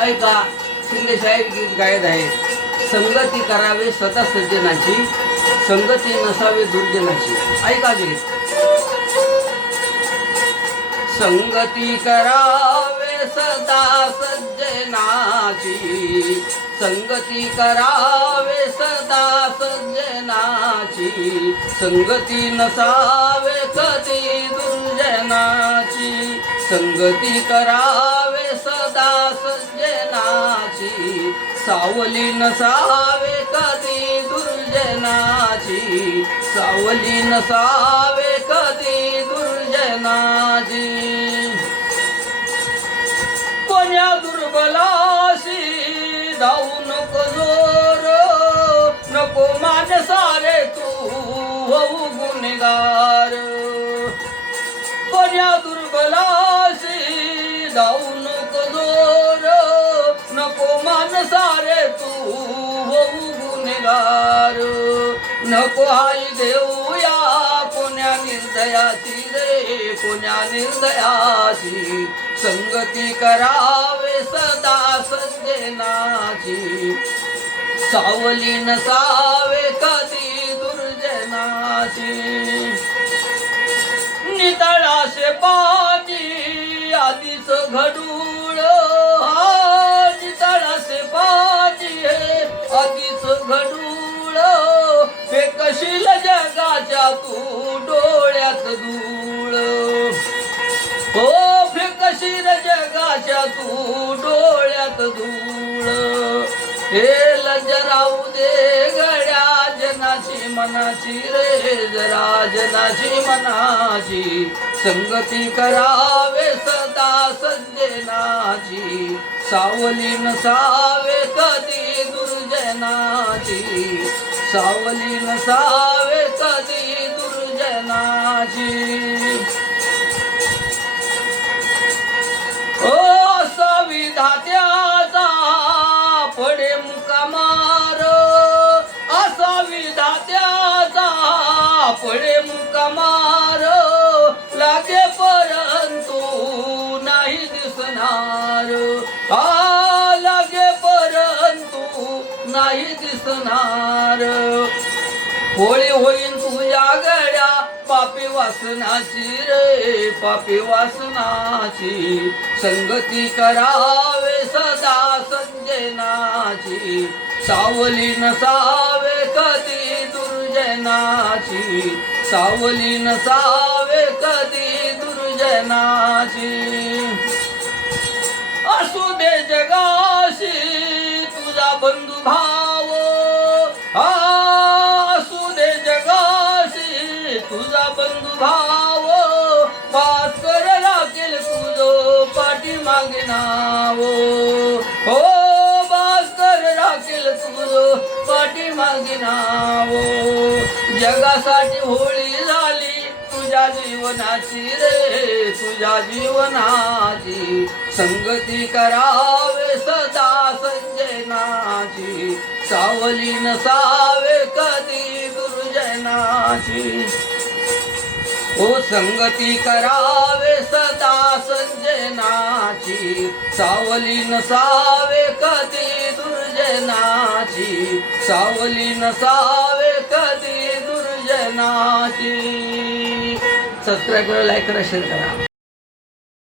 ऐका, शिंदे शाहीर गीत गायत आहे. संगती करावे सदा सज्जनाची, संगती नसावे दुर्जनाची. ऐका गीत. संगती करावे सदा सज्जनाची, संगती करावे सदा सज्जनाची, संगती नसावे कधी दुर्जनाची, संगती करावे सदा सज्जनाची, सावली नसावे कधी दुर्जनाची, सावली नसावे कधी दुर्जनाची. कोण्या दुर्बलाशी धावू नको जोर, नको मानसारे तू होऊ गुन्हेगार. कोण्या दुर्बलाशी धावू नको जोर, नको मानसारे तू होऊ गुन्हेगार. नको हाई देऊया कोण्या निर्दयाची रे, कोण्या निर्दयाची. संगती करावे सदा सज्जनाची, सावली नसावे कधी दुर्जनाची. नितळाशे पाणी आधीच घडूळ, नितळाशे पाणी हे आधीच घडूळ. फेकशील जगाच्या तू डोळ्यात धूळ, हो फेकशील जगाच्या तू डोळ्यात धूळ. हे लज राहू दे गड्या जनाची मनाची रे, जरा जनाची मनाची. संगती करावे सदा सज्जनाची, सावली नसावे कधी दुर्जनाची, सावली नसावे कधी दुर्जनाची. ओ असा विधात्याचा पडे मुकामार, असा विधात्याचा पडे मुकामार. लागे परंतु नाही दिसणार, लागे परंतु नाही दिसणार. होळी होईन तुझ्या गड्या पापी वासनाची रे, पापी वासनाची. संगती करावे सदा सज्जनाची, सावली नसावे कधी दुर्जनाची, सावली नसावे कधी दुर्जनाची. असू दे जगाशी तुझा बंधू भाव, असू दे जगाशी तुझा बंधू भाव. भास्कर राखेल तुझं पाठीमागे नाव, हो भास्कर राखेल तुझं पाठीमागे नाव. जगासाठी होळी झाली तुझ्या जीवनाची रे, तुझ्या जीवनाची. संगती करावे सदा सज्जनाची, सावली नसावे कधी दुर्जनाची. ओ संगती करावे सदा सज्जनाची, सावली नसावे कधी दुर्जनाची, सावली नसावे कधी दुर्जनाची. सबस्क्राईब करा, लाईक करा, शेअर करा.